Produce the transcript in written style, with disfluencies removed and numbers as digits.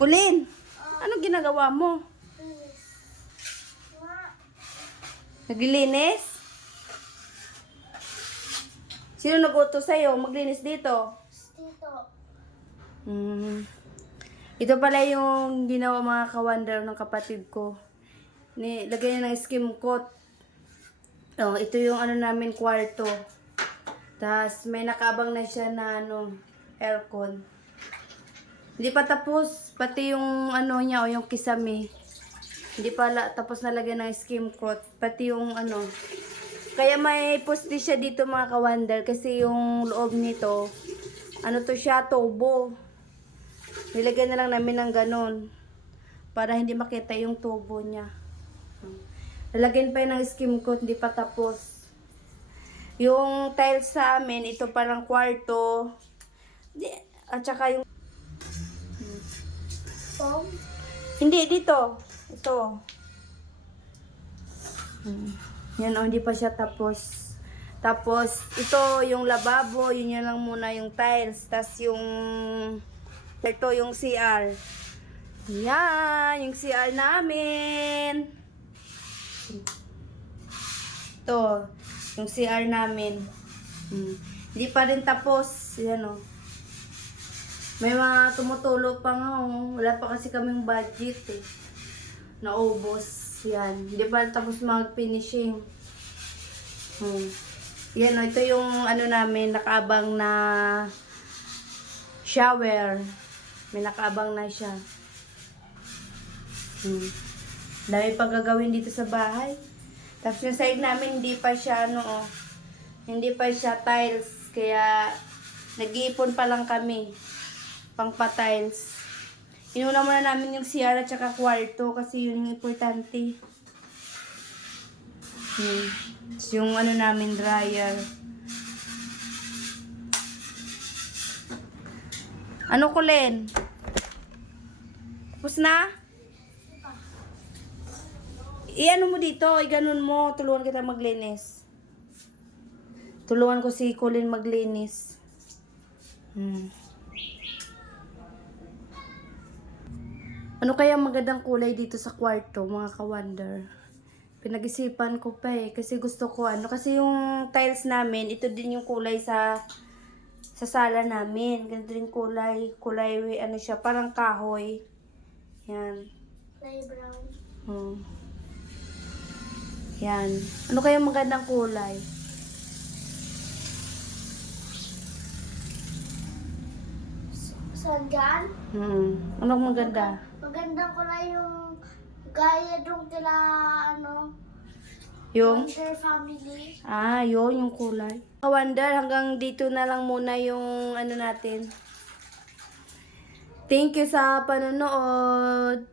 Kulin, anong ginagawa mo? Naglilinis? Sino nag-utos sa'yo? Maglinis dito? Tito. Ito pala yung ginawa mga ka-wonder ng kapatid ko. Lagyan niya ng skim coat. Oh, ito yung ano namin kwarto. Tapos may nakabang na siya na aircon. Hindi pa tapos, pati yung ano niya o yung kisame. Hindi pa tapos na lagyan ng skim coat, pati yung ano. Kaya may posti siya dito mga ka-wonder kasi yung loob nito, ano to siya, tubo. Nilagyan na lang namin ng ganon para hindi makita yung tubo niya. Lalagyan pa yun ng skim coat, hindi pa tapos. Yung tiles sa amin, ito parang kwarto. At saka yung... Pom. Hindi, dito. Ito. Yan o, hindi pa siya tapos. Tapos, ito yung lababo, yun lang muna yung tiles. Tapos yung... Ito yung CR. Yan, yung CR namin. Ito, yung CR namin. Hindi pa rin tapos. Yan o. May mga tumutulog pa nga o. Wala pa kasi kaming budget eh. Naubos. Yan. Hindi pa rin tapos mag-finishing. Yan o. Ito yung ano namin, nakaabang na shower. May nakaabang na siya. Dami pang gagawin dito sa bahay. Tapos yung side namin, hindi pa siya hindi pa siya tiles. Kaya nag-iipon pa lang kami. Pang pa-tiles. Inuna muna namin yung CR at saka kwarto kasi yun yung importante. Yung ano namin, dryer. Ano Kulin? Tapos na? I-ano mo dito, i-ganon mo. Tulungan kita maglinis. Tulungan ko si Kulin maglinis. Ano kaya magandang kulay dito sa kwarto, mga ka-wonder? Pinag-isipan ko pa eh. Kasi gusto ko kasi yung tiles namin, ito din yung kulay sa sala namin. Ganito din kulay. Kulay, ano siya, parang kahoy. Yan. Light brown. Yan. Ano kaya magandang kulay? Sandyan? Anong maganda? Magandang kulay yung gaya dong kila Yung? Wonder Family. Yun yung kulay. Wonder, hanggang dito na lang muna yung ano natin. Thank you sa panonood.